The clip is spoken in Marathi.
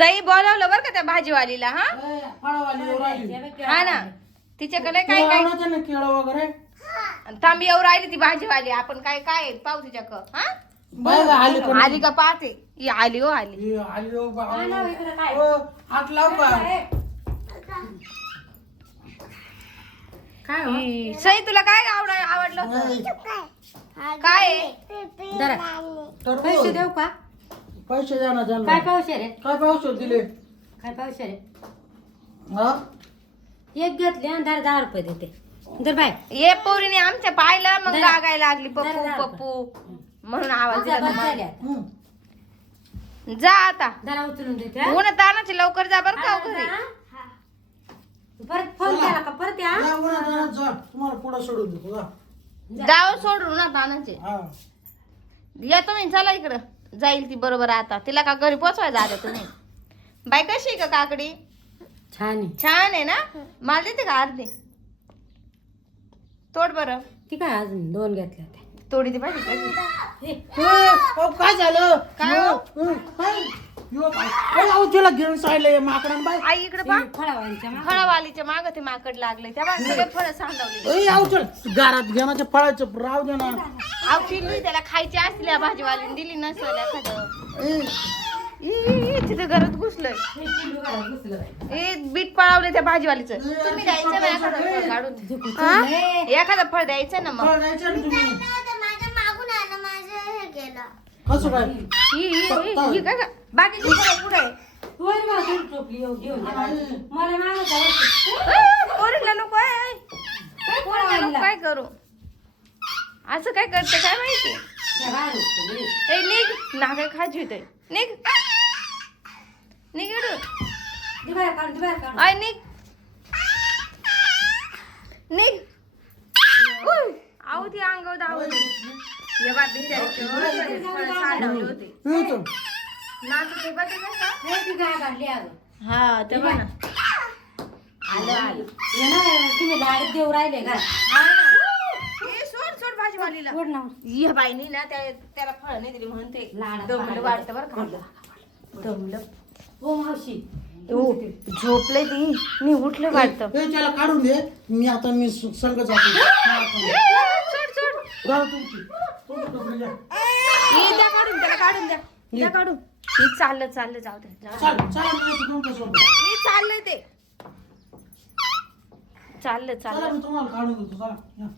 ताई बोलावलं बरं का त्या भाजीवालीला. हा हा ना तिच्याकडे काय काय केळं वगैरे थांब येऊ राहिली ती भाजीवाली. आपण काय काय पाहू तिच्याक. हा आली का पाहते. ही आली हो आली. हात लाव का काय सई तुला काय आवडलं होतं? काय पैसे देऊ का? पैसे द्या ना त्यांना. काय पावशे रे? काय पावशे दिले? काय पावशे रे? हा एक घेतले आणि 10 रुपये देते. दर बाय ये पोरीने आमच्या पाहिलं मग लागायला लागली पप्पू पप्पू म्हणून आवाज दिला तुम्हाला. जा आता जरा उचलून देते. ऊन तानाची लवकर जा बरं का घरी. परत फोन केला का परत या. तुम्हाला पुढे सोडून देतो जा. जाऊ सोडून ना तानाचे. हा या तुम्ही चला इकडं. जाईल ती बरोबर आता. तिला का घरी पोचवायचं आता तुम्ही. बाई कशी आहे का काकडी? छान आहे. छान आहे ना. मला देते का अर्धे? तोड बरं. ती काय अजून 2 घेतल्या होत्या. तोडी ती पाहिजे कशी. काय झालं काय हो? तिला घेऊन सायले माकडान बाय. आई इकडे पहा. फळावांच्या फळावालीच्या माग ते माकड लागले त्या सगळे फळं सांडवले. चल घरात घेण्याच्या फळाचं राव दे ना. अहो पिल्लू त्याला खायची असल्या भाजीवालीने दिली नसेल एखादं. तिथे घरात घुसलंय. ए बीट पळावले त्या भाजीवालीचं. तुम्ही द्यायचं ना एखादं फळ काढून. हा? एखादं फळ द्यायचं ना मग. फळ द्यायचं ना तुम्ही. माझ्या मागून आलं माझं हे गेलं. कसं काय ही काय बाकीची फळं पुढे आहे. मला मागत आहे. पोरीला नको आहे. पोरीला नको काय करू. असं काय करते काय माहिती. ए निघ ना काय खाजी होते. निघ निघ आय निघ निघ. आहो ती अंगावर धावत या बात बिचारी सांडवले होते नाचत ते बघ कसं. हा तेव्हा ना आलं आलं. तुम्ही लाडत देऊ राहिले का? हा ना. ए सोड सोड भाजीवालीला. सोड ना. या बाईनी ना त्याला फळ नाही दिली म्हणते लाड दमलं वाटतं बरं का. दमलं. हो मावशी झोपले ती मी उठले वाटतं. त्याला काढून दे. मी आता संग जातो. सोड सोड. जाऊ तुमची कपडे घ्या. ही द्या काढून त्याला काढून द्या. द्या काढून. ही चाललं चाललं जाऊ द्या. चला मी येतो तुमच्यासोबत. ही चाललंय ते चाललं चला चाललं. मी तुम्हाला काढून देतो चला या.